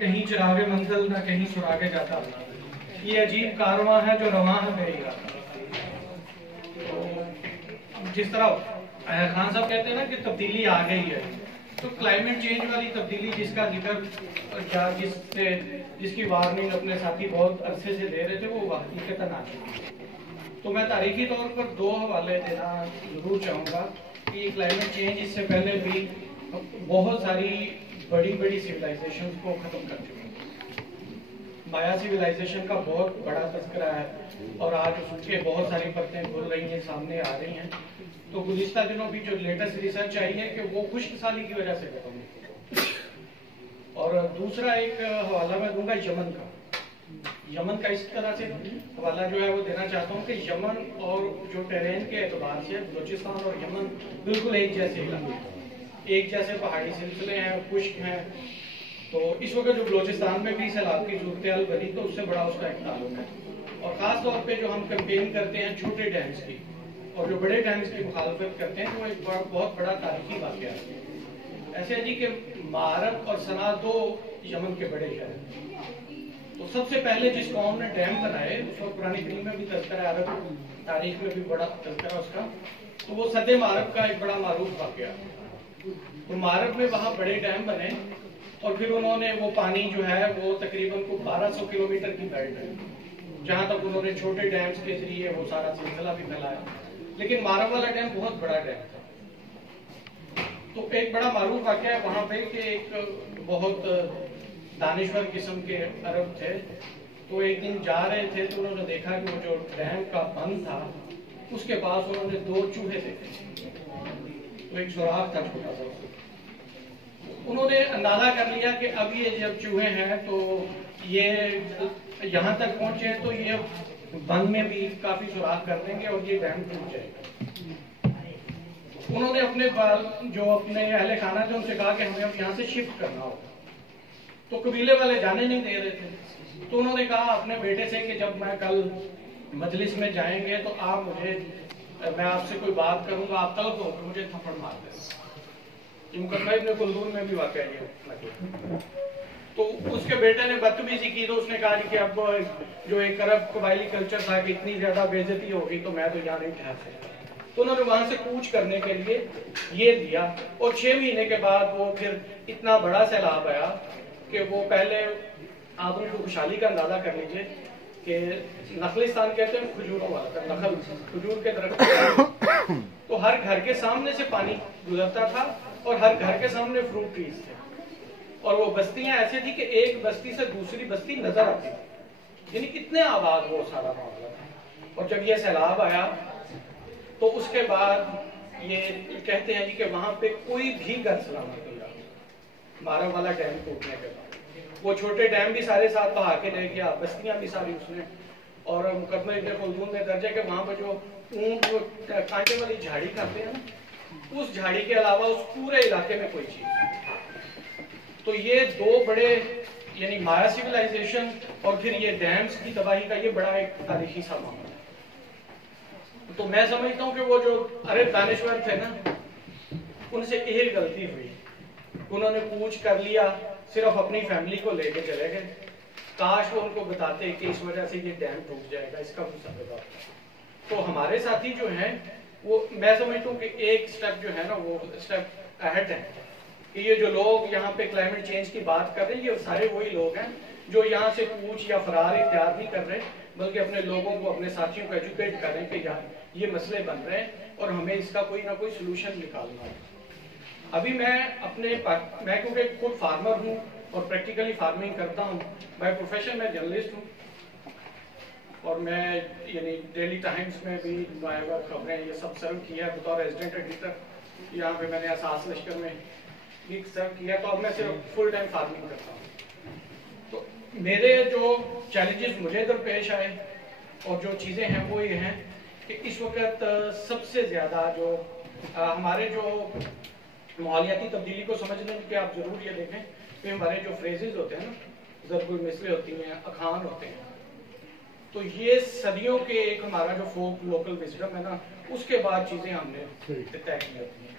कहीं चिरागे मंजिल ना कहीं सुरागे जाता, ये अजीब कारवां है जो रवां है मेरी रात। तो जिस तरह खान साहब कहते हैं ना कि तब्दीली आ गई है, तो क्लाइमेट चेंज वाली तब्दीली जिसका जिक्र जिसकी वार्निंग अपने साथी बहुत अरसे से दे रहे थे, वो हकीकतन आ गई। तो मैं तारीखी तौर पर दो हवाले देना जरूर चाहूँगा कि क्लाइमेट चेंज इससे पहले भी बहुत सारी बड़ी बड़ी सिविलाइजेशन को ख़त्म कर चुकी है। माया सिविलाइजेशन का बहुत बड़ा तस्करा है और आज उसके बहुत सारी परतें खुल रही हैं, सामने आ रही हैं। तो गुज़िश्ता दिनों की जो लेटेस्ट रिसर्च आई है कि वो खुशकसाली की वजह से खत्म हुई। और दूसरा एक हवाला मैं दूंगा यमन का। यमन का इस तरह से हवाला जो है वो देना चाहता हूँ कि यमन और जो टेरेन के एतबार से बलूचिस्तान और यमन बिल्कुल एक जैसे इलाके हैं, एक जैसे पहाड़ी सिलसिले हैं, खुश्क हैं। तो इस वक्त जो बलूचिस्तान में भी सैलाब की सूरत बनी, तो उससे बड़ा उसका एक ताल्लुक है। और ख़ास तौर पे जो हम कैंपेन करते हैं छोटे डैम्स की और जो बड़े डैम्स की मुखालफत करते हैं, तो एक बहुत बड़ा तारीखी वाक़या है। ऐसे है जी कि मारब और सना दो यमन के बड़े शहर। तो सबसे पहले जिस कौम ने डैम बनाए, उसको पुरानी करीम में भी तज़किरा, अरब तारीख में भी बड़ा तज़किरा उसका, तो वो सदे मारब का एक बड़ा मारूफ वाक़या। तो मारब में वहाँ बड़े डैम बने और फिर उन्होंने वो पानी जो है वो तकरीबन को 1200 किलोमीटर की बेल्ट है, जहाँ तक उन्होंने छोटे डैम्स के जरिए वो सारा सिलसिला भी फैलाया। लेकिन मारब वाला डैम बहुत बड़ा डैम था। तो एक बड़ा मारूफ वाक़या है वहाँ पे कि एक बहुत दानिश्वर किस्म के अरब थे, तो एक दिन जा रहे थे तो उन्होंने देखा कि वो जो डैम का बंद था उसके पास उन्होंने 2 चूहे देखे। तो एक सुराख था छोटा सा, उन्होंने अंदाजा कर लिया कि अब ये जब चूहे हैं तो ये यहाँ तक पहुंचे तो ये बंद में भी काफी सुराख कर देंगे और ये डैम टूट जाएगा। उन्होंने अपने जो अपने अहले खाना थे उनसे कहा कि हमें अब यहाँ से शिफ्ट करना होगा। तो कबीले वाले जाने नहीं दे रहे थे। तो उन्होंने कहा अपने बेटे से कि जब मैं कल मजलिस में जाएंगे तो आप मैं आपसे कोई बात करूंगा, आप तलब हो मुझे थप्पड़ मार दें। मुकद्दमा इब्न खुल्दून में भी वाक़या ये। तो उसके बेटे ने बदतमीजी की, तो उसने कहा कि अब जो एक अरब कबायली कल्चर था कि इतनी ज्यादा बेइज्जती होगी तो मैं तो यहाँ नहीं ठहर सकता। तो उन्होंने वहां से कूच करने के लिए ये दिया और 6 महीने के बाद वो फिर इतना बड़ा सैलाब आया कि वो पहले आप उनको खुशहाली का अंदाजा कर लीजिए कि नखलिस्तान कहते हैं खजूरों वाला, नखल खजूर के दरख्त, तो हर घर के सामने से पानी गुजरता था और हर घर के सामने फ्रूट ट्रीज थे। और वो बस्तियां ऐसी थी कि एक बस्ती से दूसरी बस्ती नजर आती थी, यानी कितने आबाद वो सारा मामला था। और जब ये सैलाब आया तो उसके बाद ये कहते हैं जी कि वहां पे कोई भी घर सलामत नहीं रहा मारब वाला डैम टूटने के बाद। वो छोटे डैम भी सारे साथ बहा के ले गया, बस्तियां भी सारी उसने। और मुकद्दमा इब्न खुल्दून ने दर्ज है कि वहां पर जो ऊंट कांटे वाली झाड़ी खाते हैं ना, उस झाड़ी के अलावा उस पूरे इलाके में कोई चीज नहीं। तो ये 2 बड़े यानी माया सिविलाइजेशन और फिर ये डैम्स की तबाही का ये बड़ा एक तारीखी सा मामला है। तो मैं समझता हूँ कि वो जो अरब दानिश्वर थे ना, उनसे एक गलती हुई, उन्होंने कूच कर लिया, सिर्फ अपनी फैमिली को लेके चले गए। काश वो उनको बताते कि इस वजह से ये डैम टूट जाएगा, इसका कुछ सबब। तो हमारे साथी जो हैं वो मैं समझता हूँ कि एक स्टेप जो है ना वो स्टेप अहेड है कि ये जो लोग यहाँ पे क्लाइमेट चेंज की बात कर रहे हैं, ये सारे वही लोग हैं जो यहाँ से कूच या फरार इख्तियार नहीं कर रहे, बल्कि अपने लोगों को, अपने साथियों को एजुकेट कर रहे हैं कि यार ये मसले बन रहे हैं और हमें इसका कोई ना कोई सोल्यूशन निकालना है। अभी मैं क्योंकि खुद फार्मर हूँ और प्रैक्टिकली फार्मिंग करता हूँ, बाय प्रोफेशन मैं जर्नलिस्ट हूँ और मैं यानी डेली टाइम्स में भी खबरें ये सब सर्व किया है बतौर रेजिडेंट एडिटर। यहाँ पे मैंने असास लश्कर में भी सर्व किया, तो अब मैं सिर्फ फुल टाइम फार्मिंग करता हूँ। तो मेरे जो चैलेंजेस मुझे दरपेश आए और जो चीज़ें हैं वो ये हैं कि इस वक्त सबसे ज़्यादा जो हमारे जो माहौलियाती तब्दीली को समझने के आप जरूर ये देखें कि हमारे जो फ्रेजेस होते हैं ना, ज़रबुल मिसलें होती हैं, अखान होते हैं, तो ये सदियों के एक हमारा जो फोक लोकल विजडम है ना, उसके बाद चीज़ें हमने तय की होती हैं।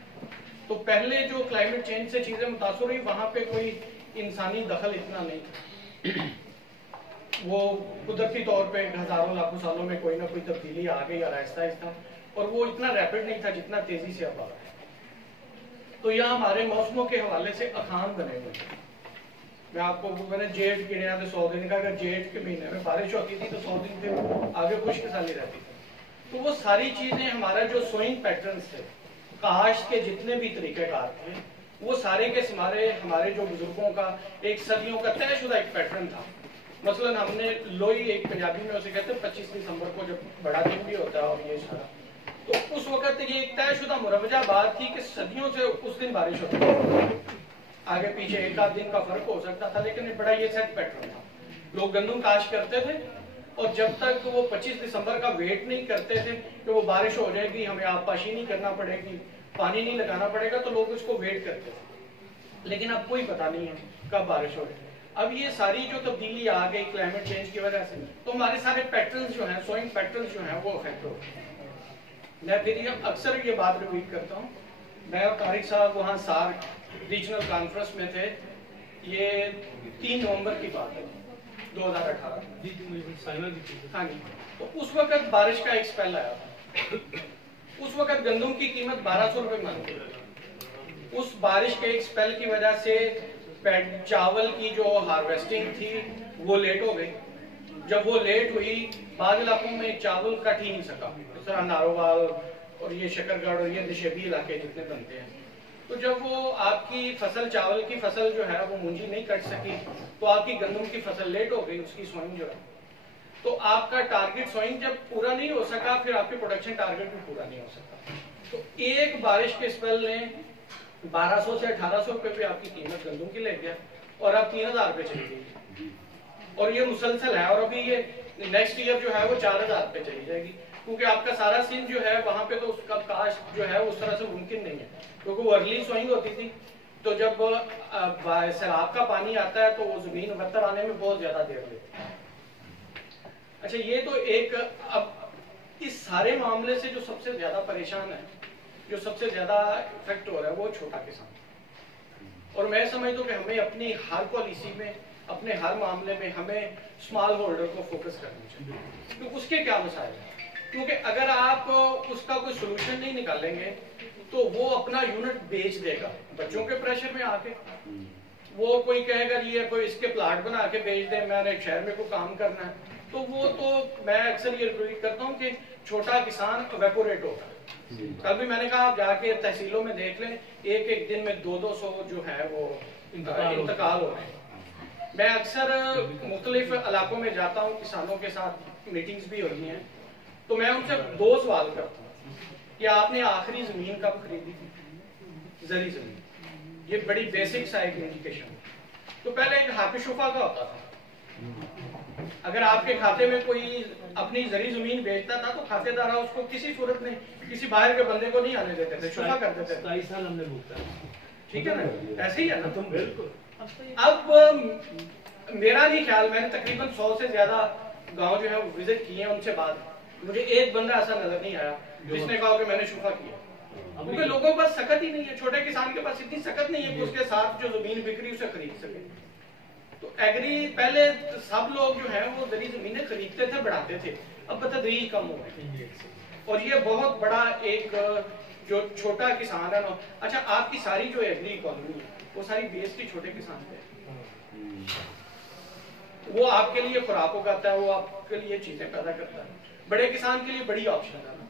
तो पहले जो क्लाइमेट चेंज से चीज़ें मुतासर हुई, वहाँ पे कोई इंसानी दखल इतना नहीं था। वो कुदरती तौर पे हजारों लाखों सालों में कोई ना कोई तब्दीली आ गई और आहिस्ता आहिस्ता, और वो इतना रैपिड नहीं था जितना तेजी से अब आ रहा है। तो यहाँ हमारे मौसमों के हवाले से अखान बने हुए हैं। मैं आपको मैंने जेठ गिनया तो 100 दिन का, अगर जेठ के महीने में बारिश होती थी तो 100 दिन फिर आगे खुशकसाली रहती थी। तो वो सारी चीजें, हमारा जो सोइंग पैटर्न्स थे, काश्त के जितने भी तरीक़ेकार थे, वो सारे के हमारे जो बुजुर्गों का एक सदियों का तयशुदा एक पैटर्न था। मसलन हमने लोई, एक पंजाबी में उसे कहते हैं 25 दिसंबर को जब बड़ा दिन भी होता है, और ये सारा, तो उस वक्त ये एक तयशुदा मुरवजा बात थी कि सदियों से उस दिन बारिश होती थी। आगे पीछे एक आध दिन का फर्क हो सकता था, लेकिन बड़ा ये सेट पैटर्न था। लोग गंदम काश करते थे, और जब तक वो 25 दिसंबर का वेट नहीं करते थे कि वो बारिश हो जाएगी, हमें आबपाशी नहीं करना पड़ेगी, पानी नहीं लगाना पड़ेगा, तो लोग उसको वेट करते थे। लेकिन अब कोई पता नहीं है कब बारिश हो जाए। अब ये सारी जो तब्दीली आ गई क्लाइमेट चेंज की वजह से, तो हमारे सारे पैटर्न्स जो हैं, सोइंग पैटर्न्स जो हैं, वो अफेक्ट हो गए। मैं फिर अक्सर ये बात रिपीट करता हूँ। मैं और तारिक साहब वहाँ सार्क रीजनल कॉन्फ्रेंस में थे, ये 3 नवंबर की बात है 2018। हाँ जी। तो उस वक्त बारिश का एक स्पेल आया था। उस वक्त गंदम की कीमत 1200 रुपए मान थी। उस बारिश के एक स्पेल की वजह से चावल की जो हार्वेस्टिंग थी वो लेट हो गई। जब वो लेट हुई, बाद इलाकों में चावल कट ही नहीं सका, इस तरह नारोवाल और ये शकरगढ़ और ये नशेबी इलाके जितने बनते हैं। तो जब वो आपकी फसल, चावल की फसल जो है वो मुंजी नहीं कट सकी, तो आपकी गंदम की फसल लेट हो गई, उसकी सोइंग जो है। तो आपका टारगेट सोइंग जब पूरा नहीं हो सका, फिर आपके प्रोडक्शन टारगेट भी पूरा नहीं हो सका। तो एक बारिश के स्पेल ने 1200 से 1800 रुपए पे आपकी कीमत गंदम की ले गया, और अब 3000 रुपए चली गई, और ये मुसलसल है। और अभी ये नेक्स्ट ईयर जो है वो 4000 रुपए चली जाएगी, क्योंकि आपका सारा सिंध जो है वहां पे तो उसका काश्त जो है उस तरह से मुमकिन नहीं है, क्योंकि वो अर्ली सोइंग होती थी। तो जब सैलाब का पानी आता है तो वो जमीन बहतर आने में बहुत ज्यादा देर लेती है। अच्छा, ये तो एक, अब इस सारे मामले से जो सबसे ज्यादा परेशान है, जो सबसे ज्यादा इफेक्ट हो रहा है, वो छोटा किसान। और मैं समझता हूँ कि हमें अपनी हर पॉलिसी में, अपने हर मामले में हमें स्मॉल होल्डर को फोकस करना चाहिए। तो उसके क्या मसाइल है, क्योंकि अगर आप उसका कोई सोल्यूशन नहीं निकालेंगे तो वो अपना यूनिट बेच देगा बच्चों के प्रेशर में आके। वो कोई कहेगा ये कोई इसके प्लाट बना के बेच दे, मैंने शहर में कोई काम करना है, तो वो तो मैं अक्सर ये रिकमेंड करता हूँ कि छोटा किसान इवेपोरेट होगा। कल भी मैंने कहा आप जाके तहसीलों में देख लें, एक दिन में 200 जो है वो इंतकाल हो रहे हैं। मैं अक्सर मुख्तलिफ इलाकों में जाता हूँ, किसानों के साथ मीटिंग्स भी होती हैं, तो मैं उनसे 2 सवाल करता हूँ कि आपने आखिरी जमीन कब खरीदी थी, जरी जमीन। ये बड़ी बेसिक सा एक इंडिकेशन। तो पहले एक हक शुफा का होता था, अगर आपके खाते में कोई अपनी जरी जमीन बेचता था तो खातेदार उसको किसी सूरत में किसी बाहर के बंदे को नहीं आने देते थे, शुफा कर देते थे। 27 साल हमने भुगता है, ठीक है ना, ऐसे ही है ना। तुम बिल्कुल। अब मेरा नहीं ख्याल, मैंने तकरीबन 100 से ज्यादा गांव जो है वो विजिट किए हैं, उनसे बात, मुझे एक बंदा ऐसा नजर नहीं आया जिसने कहा कि मैंने शुफा किया। क्योंकि लोगों के पास सकत ही नहीं है, छोटे किसान के पास इतनी सकत नहीं है कि उसके साथ जो जमीन बिक रही उसे खरीद सके। तो एग्री पहले सब लोग जो है वो जरी जमीनें खरीदते थे, बढ़ाते थे, अब बतदरीज कम हो गए। और ये बहुत बड़ा एक जो छोटा किसान है ना, अच्छा आपकी सारी जो एग्री इकोनॉमी है वो सारी बेस की छोटे किसान पे, वो आपके लिए खुराक उगाता है, वो आपके लिए चीजें पैदा करता है। बड़े किसान के लिए बड़ी ऑप्शन है ना,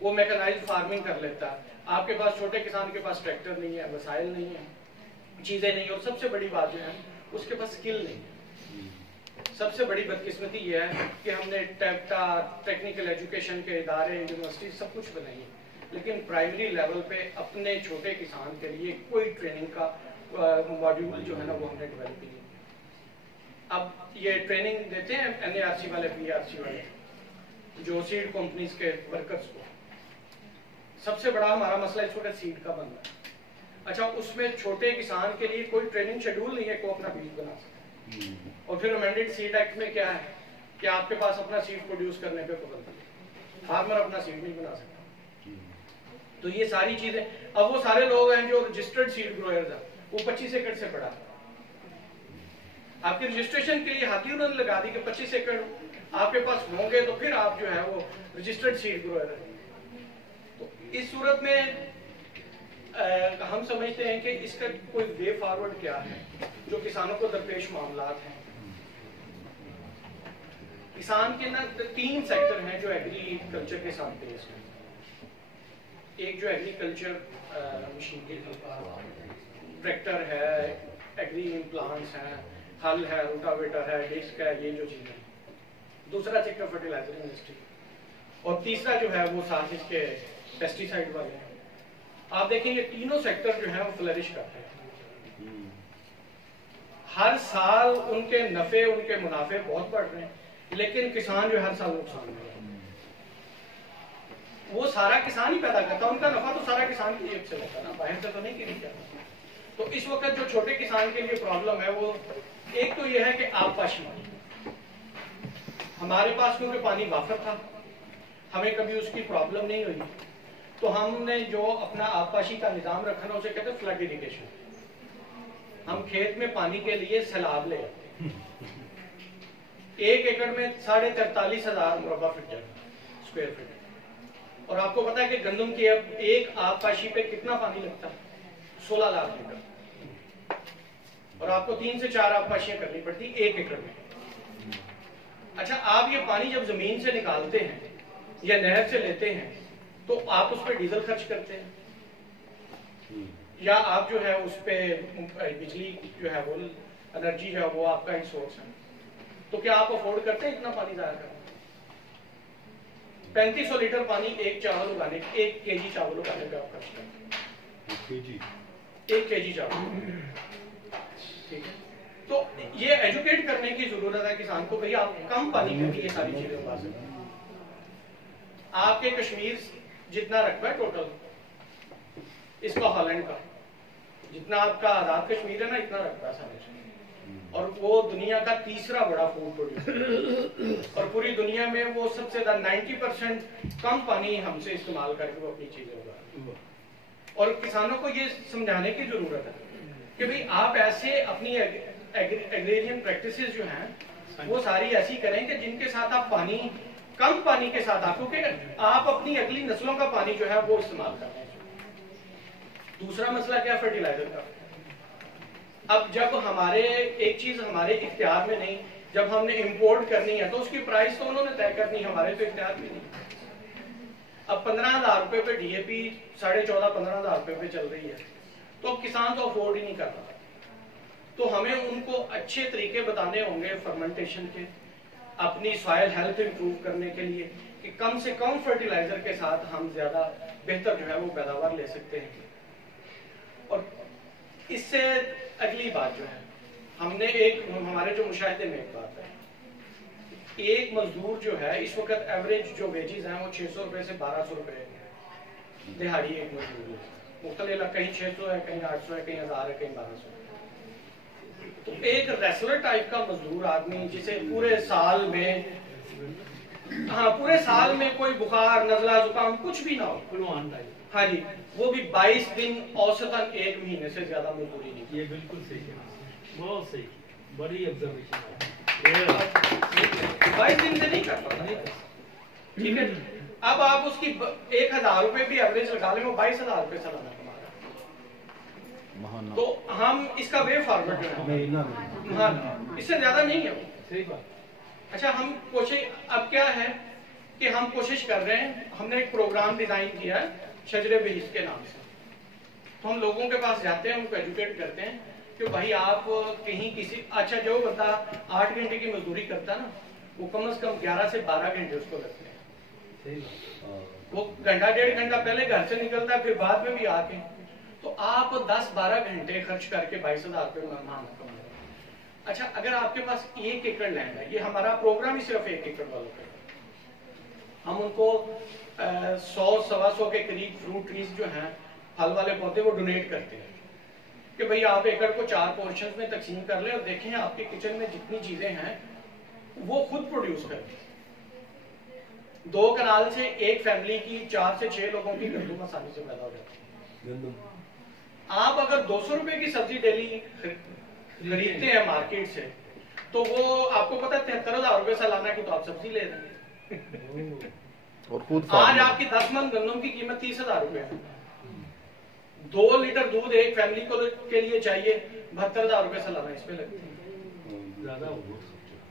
वो मैकेनाइज्ड फार्मिंग कर लेता है। आपके पास छोटे किसान के पास ट्रैक्टर नहीं है, वसाइल नहीं है, चीजें नहीं है, और सबसे बड़ी बात जो है उसके पास स्किल नहीं है। सबसे बड़ी बदकिस्मती ये है कि हमने टेक्निकल एजुकेशन के इदारे, यूनिवर्सिटी सब कुछ बनाई है, लेकिन प्राइमरी लेवल पे अपने छोटे किसान के लिए कोई ट्रेनिंग का मॉड्यूल जो है ना वो हमने डेवलप किया। अब ये ट्रेनिंग देते हैं NARC वाले, PRC वाले, जो सीड कंपनीज के वर्कर्स को। सबसे बड़ा हमारा मसला इस वक्त सीड का बन रहा है। अच्छा, उसमें छोटे किसान के लिए कोई ट्रेनिंग शेड्यूल नहीं है को अपना बीज बना सके। और फिर अमेंडेड सीड एक्ट में क्या है कि आपके पास अपना सीड प्रोड्यूस करने पे पाबंदी है, फार्मर अपना सीड नहीं बना सकता। तो ये सारी चीजें, अब वो सारे लोग हैं जो रजिस्टर्ड सीड ग्रोयर्स हैं, वो 25 एकड़ से बढ़ा, आपके रजिस्ट्रेशन के लिए हाथी उन्होंने लगा दी कि 25 एकड़ आपके पास होंगे तो फिर आप जो है वो रजिस्टर्ड सीड ग्रोअर है। तो इस सूरत में हम समझते हैं कि इसका कोई वे फॉरवर्ड क्या है जो किसानों को दरपेश मामलात हैं। किसान के ना 3 सेक्टर हैं जो एग्रीकल्चर के साथ बेस्ड हैं। एक जो एग्रीकल्चर मशीनरी, ट्रैक्टर है, एग्री प्लांट्स हैं, हल है, रोटावेटर है, डिस्क है, ये जो चीजें। दूसरा सेक्टर फर्टिलाइजर इंडस्ट्री, और तीसरा जो है वो साथ इसके पेस्टिसाइड वाले हैं। आप देखेंगे तीनों सेक्टर जो है वो फ्लरिश करते हैं। हर साल उनके नफे, उनके मुनाफे बहुत बढ़ रहे हैं, लेकिन किसान जो हर साल नुकसान में है। वो सारा किसान ही पैदा करता है, उनका नफा तो सारा किसान की जेब से होता है ना, बाहर से तो नहीं किया जाता। तो इस वक्त जो छोटे किसान के लिए प्रॉब्लम है वो एक तो ये है कि आबपाशी, हमारे पास क्योंकि पानी वाफर था, हमें कभी उसकी प्रॉब्लम नहीं हुई, तो हमने जो अपना आबपाशी का निजाम रखा ना उसे कहते हैं फ्लड इरिगेशन। हम खेत में पानी के लिए सैलाब ले आते हैं। 1 एकड़ में 43,500 मुरब्बा फीट स्क्वायर फीट। और आपको पता है कि गंदम की अब एक आबपाशी पे कितना पानी लगता है? 16 लाख लीटर। और आपको 3 से 4 आबपाशियां करनी पड़ती 1 एकड़ में। अच्छा, आप ये पानी जब जमीन से निकालते हैं या नहर से लेते हैं तो आप उस पर डीजल खर्च करते हैं या आप जो है उस पर बिजली जो है वो एनर्जी जो है वो आपका ही सोर्स है, तो क्या आप अफोर्ड करते हैं इतना पानी जाया करना? 3500 लीटर पानी एक चावल उगाने, 1 केजी चावल उगाने पे आप खर्च करते हैं। 1 केजी चावल, ठीक है। तो ये एजुकेट करने की जरूरत है किसान को, भाई आप कम पानी में भी ये सारी चीजें उगा सकते हैं। आपके कश्मीर जितना रकबा है टोटल, इसका हॉलैंड का जितना आपका आजाद कश्मीर है ना, इतना रकबा है सारे, और वो दुनिया का 3रा बड़ा फूड प्रोड्यूसर, और पूरी दुनिया में वो सबसे ज्यादा 90% कम पानी हमसे इस्तेमाल करके वो अपनी चीजें उगा। और किसानों को ये समझाने की जरूरत है कि भाई आप ऐसे अपनी एग्रेरियन प्रैक्टिसेस जो हैं वो सारी ऐसी करें कि जिनके साथ आप पानी, कम पानी के साथ आप, क्योंकि आप अपनी अगली नस्लों का पानी जो है वो इस्तेमाल कर रहे हैं। दूसरा मसला क्या? फर्टिलाइजर का। अब जब हमारे एक चीज हमारे इख्तियार में नहीं, जब हमने इंपोर्ट करनी है तो उसकी प्राइस तो उन्होंने तय करनी, हमारे तो इख्तियार में नहीं। अब 15,000 रुपए पे डीएपी 14,500-15,000 रुपए पे चल रही है, तो अब किसान तो अफोर्ड ही नहीं कर रहा। तो हमें उनको अच्छे तरीके बताने होंगे फर्मेंटेशन के, अपनी सॉइल हेल्थ इंप्रूव करने के लिए, कि कम से कम फर्टिलाइजर के साथ हम ज्यादा बेहतर जो है वो पैदावार ले सकते हैं। और इससे अगली बात जो है, हमने एक, हमारे जो मुशाहिदे में एक बात है, एक मजदूर जो है इस वक्त एवरेज जो वेजेस हैं वो 600 रुपए से 1200 रुपए दिहाड़ी एक मजदूर है। मुख्तलिफ, कहीं 600 है, कहीं 800 है, कहीं 1000 है, कहीं 1200 है। तो एक रेसलर टाइप का मजदूर आदमी जिसे पूरे साल में, हाँ पूरे साल में कोई बुखार, नजला, जुकाम कुछ भी ना हो, हाँ जी, वो भी 22 दिन औसतन 1 महीने से ज्यादा मजदूरी नहीं। ये बिल्कुल सही है, बहुत सही, बड़ी ऑब्जर्वेशन है। 22 दिन से नहीं कर पाता, ठीक है। अब आप उसकी 1,000 रुपए भी एवरेज लगा लें, वो 22,000 रुपए सालाना कमा रहा है। तो हम इसका वे फॉरवर्ड जो है, हाँ इससे ज्यादा नहीं है वो। सही बात। अच्छा, हम कोशिश, अब क्या है कि हम कोशिश कर रहे हैं, हमने एक प्रोग्राम डिजाइन किया है शजरे बेहिस के नाम से। तो हम लोगों के पास जाते हैं, उनको एजुकेट करते हैं कि भाई आप कहीं किसी, अच्छा जो बंदा 8 घंटे की मजदूरी करता ना, वो कम से कम 11 से 12 घंटे उसको लगते हैं। वो घंटा 1.5 घंटा पहले घर से निकलता है, फिर बाद में भी आके, तो आप 10-12 घंटे खर्च करके 22,000 रुपये महीना कमा रहे हैं। अच्छा, अगर आपके पास 1 एकड़ लैंड है, ये हमारा प्रोग्राम ही सिर्फ 1 एकड़ वालों का, हम उनको 100-125 के करीब फ्रूट ट्रीज जो हैं, फल वाले पौधे, वो डोनेट करते हैं कि भाई आप एकड़ को 4 पोर्शंस में तकसीम कर लें और देखें आपके किचन में जितनी चीजें हैं वो खुद प्रोड्यूस करें। 2 कनाल से एक फैमिली की 4 से 6 लोगों की गंदम आसानी से पैदा हो जाती है। आप अगर 200 रुपए की सब्जी डेली खरीदते हैं मार्केट से, तो वो आपको पता है 73,000 रुपए सालाना की तो आप सब्सिडी ले रहे हैं। और खुद आज आपकी 10 मन गंदम की कीमत 30,000 रुपए है। 2 लीटर दूध एक फैमिली को के लिए चाहिए, 72,000 रुपए सालाना इसमें लगते हैं। ज्यादा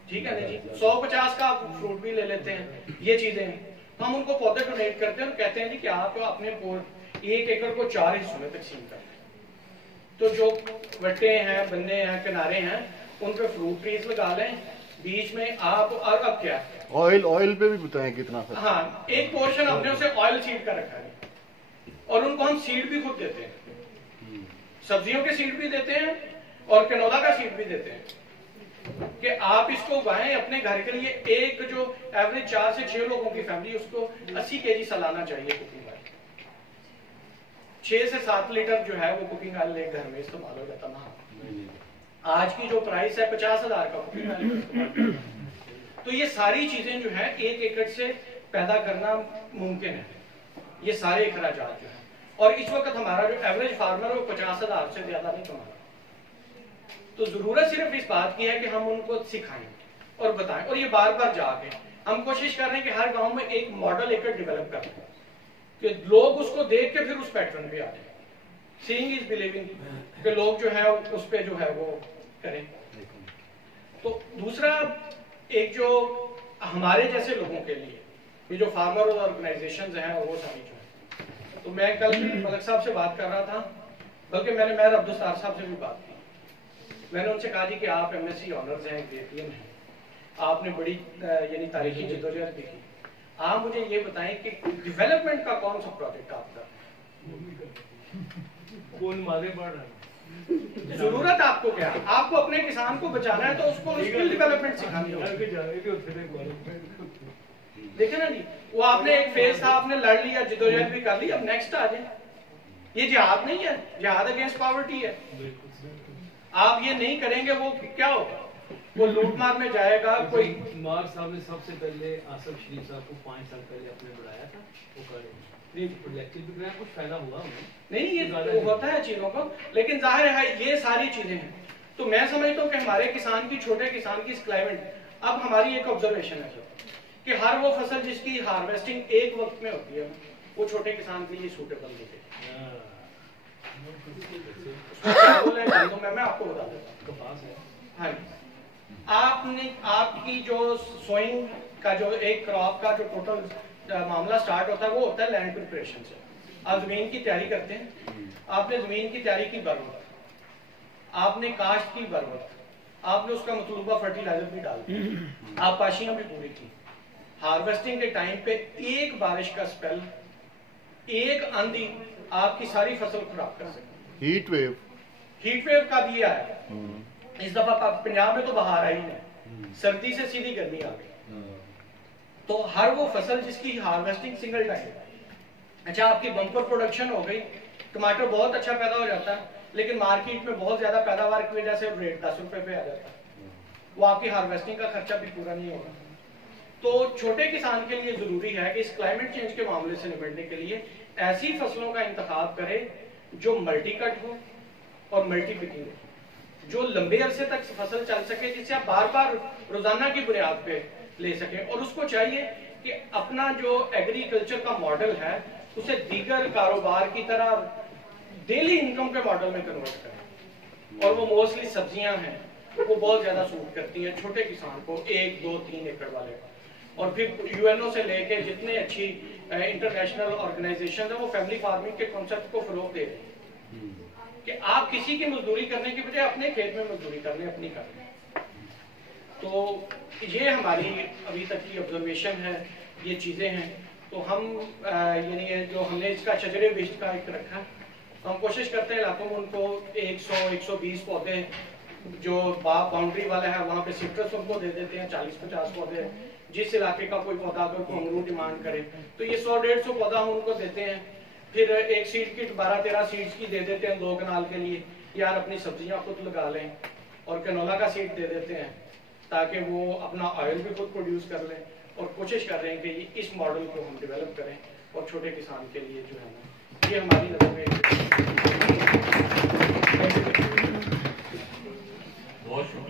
ठीक है ना जी। 150 का आप फ्रूट भी ले लेते हैं, ये चीजें हैं। हम उनको पौधे डोनेट करते हैं और कहते हैं जी कि आप अपने 1 एकड़ को 4 हिस्सों में तकसीम करें। तो जो वट्टे हैं, बन्ने हैं, किनारे हैं, उन पे फ्रूट ट्रीज लगा लें, बीच में आप, और अब क्या ऑयल पे भी बताएं कितना खर्च। हाँ, एक पोर्शन हमने उसे ऑयल सीड का रखा है और उनको हम सीड भी खुद देते हैं, सब्जियों के सीड भी देते हैं और कैनोला का सीड भी देते हैं कि आप इसको उगाएं अपने घर के लिए। एक जो एवरेज 4 से 6 लोगों की फैमिली, उसको 80 केजी सालाना चाहिए कुकिंग ऑयल। 6 से 7 लीटर जो है वो कुकिंग ऑयल एक घर में इस्तेमाल हो जाता है। आज की जो प्राइस है 50,000 का कुकिंग ऑयल। तो ये सारी चीजें जो है 1 एकड़ से पैदा करना मुमकिन है, ये सारे अखराजात जो है। और इस वक्त हमारा जो एवरेज फार्मर है वो 50,000 से ज्यादा नहीं कमा रहा। तो जरूरत सिर्फ इस बात की है कि हम उनको सिखाएं और बताएं, और ये बार बार जाके हम कोशिश कर रहे हैं कि हर गांव में एक मॉडल एकड़ डेवलप करें कि लोग उसको देख के फिर उस पैटर्न पे आ जाए। सीइंग इज बिलीविंग, कि लोग जो है उस पे जो है वो करें। तो दूसरा, एक जो हमारे जैसे लोगों के लिए ये जो फार्मर ऑर्गेनाइजेशंस हैं और वो सारी जो है, तो मैं कल मलिक साहब से बात कर रहा था, बल्कि मैंने मेहर अब्दुस्तार साहब से भी बात की। मैंने उनसे कहा जी कि आप MSc ऑनर्स हैं, ग्रेजुएट हैं, आपने बड़ी यानी तारीखी जद्दोजहद भी की, आप मुझे ये बताएं कि डेवलपमेंट का कौन सा प्रोजेक्ट आपका, कौन मारे पड़ रहा है, जरूरत आपको क्या है? आपको अपने किसान को बचाना है तो उसको स्किल डेवलपमेंट सिखानी होगी। देखे ना जी, वो आपने एक फेज था, आपने लड़ लिया, जद्दोजहद भी कर ली, अब नेक्स्ट आ जाए। ये जिहाद नहीं है, जिहाद अगेंस्ट पॉवर्टी है। आप ये नहीं करेंगे वो क्या होगा, वो लूटमार में जाएगा। कोई मार साहब ने सबसे पहले आसफ शरीफ साहब को 5 साल पहले अपने बुलाया था, वो करे लेक्चर भी कराया, कुछ फायदा हुआ उन्हें? नहीं, ये तो होता है चीजों को, लेकिन जाहिर है ये सारी चीजें हैं। तो मैं समझता हूँ कि हमारे किसान की, छोटे किसान की क्लाइमेट, अब हमारी एक ऑब्जर्वेशन है कि हर वो फसल जिसकी हार्वेस्टिंग एक वक्त में होती है वो छोटे किसान के लिए सूटेबल नहीं है। तो मैं आपको बता देता हूँ। हाँ, आपकी जो सोइंग का जो एक क्रॉप का जो टोटल मामला स्टार्ट होता है वो होता है लैंड प्रिपरेशन से। आप जमीन की तैयारी करते हैं, आपने जमीन की तैयारी की बर वक्त, आपने काश्त की बर वक्त, आपने उसका मतलूबा फर्टिलाइजर भी डाल दिया, आप पाशियां भी पूरी की। हार्वेस्टिंग के टाइम पे एक बारिश का स्पेल, एक आंधी आपकी सारी फसल खराब कर सकती। हीट वेव का भी आया इस दफा पंजाब में, तो बाहर आई नहीं, सर्दी से सीधी गर्मी आ गई। तो हर वो फसल जिसकी हार्वेस्टिंग सिंगल टाइम, अच्छा आपकी बम्पर प्रोडक्शन हो गई, टमाटर बहुत अच्छा पैदा हो जाता है, लेकिन मार्केट में बहुत ज्यादा पैदावार की वजह से रेट 10 रुपए पे आ जाता है, वो आपकी हार्वेस्टिंग का खर्चा भी पूरा नहीं होगा। तो छोटे किसान के लिए जरूरी है कि इस क्लाइमेट चेंज के मामले से निपटने के लिए ऐसी फसलों का इंतखाब करे जो मल्टी कट हो और मल्टी पिकिंग हो, जो लंबे अरसे तक फसल चल सके, जिससे आप बार बार रोजाना की बुनियाद पे ले सकें। और उसको चाहिए कि अपना जो एग्रीकल्चर का मॉडल है उसे दीगर कारोबार की तरह डेली इनकम के मॉडल में कन्वर्ट करें। और वो मोस्टली सब्जियां हैं, वो बहुत ज्यादा सूट करती हैं छोटे किसान को, 1, 2, 3 एकड़ वाले को। और फिर UNO से लेके जितने अच्छी इंटरनेशनल ऑर्गेनाइजेशन है वो फैमिली फार्मिंग के कॉन्सेप्ट को फरोग दे रहे हैं कि आप किसी की मजदूरी करने की बजाय अपने खेत में मजदूरी कर लें, अपनी कर लें। तो ये हमारी अभी तक की ऑब्जर्वेशन है, ये चीजें हैं। तो हम यानी जो हमने इसका शजरे बिश्त का एक रखा है, हम कोशिश करते हैं इलाकों में उनको 100-120 पौधे जो बाउंड्री वाला है वहाँ पे सिट्रस उनको दे देते हैं, 40-50 पौधे। जिस इलाके का कोई पौधा अगर कोई अमरूद डिमांड करे तो ये 100-150 पौधा हम उनको देते हैं। फिर एक सीड किट 12-13 सीड्स की दे देते हैं 2 कनाल के लिए, यार अपनी सब्जियां खुद लगा लें। और कैनोला का सीड दे देते हैं ताकि वो अपना ऑयल भी खुद प्रोड्यूस कर लें। और कोशिश कर रहे हैं कि इस मॉडल को हम डेवलप करें और छोटे किसान के लिए जो है ना, ये हमारी नजर में बहुत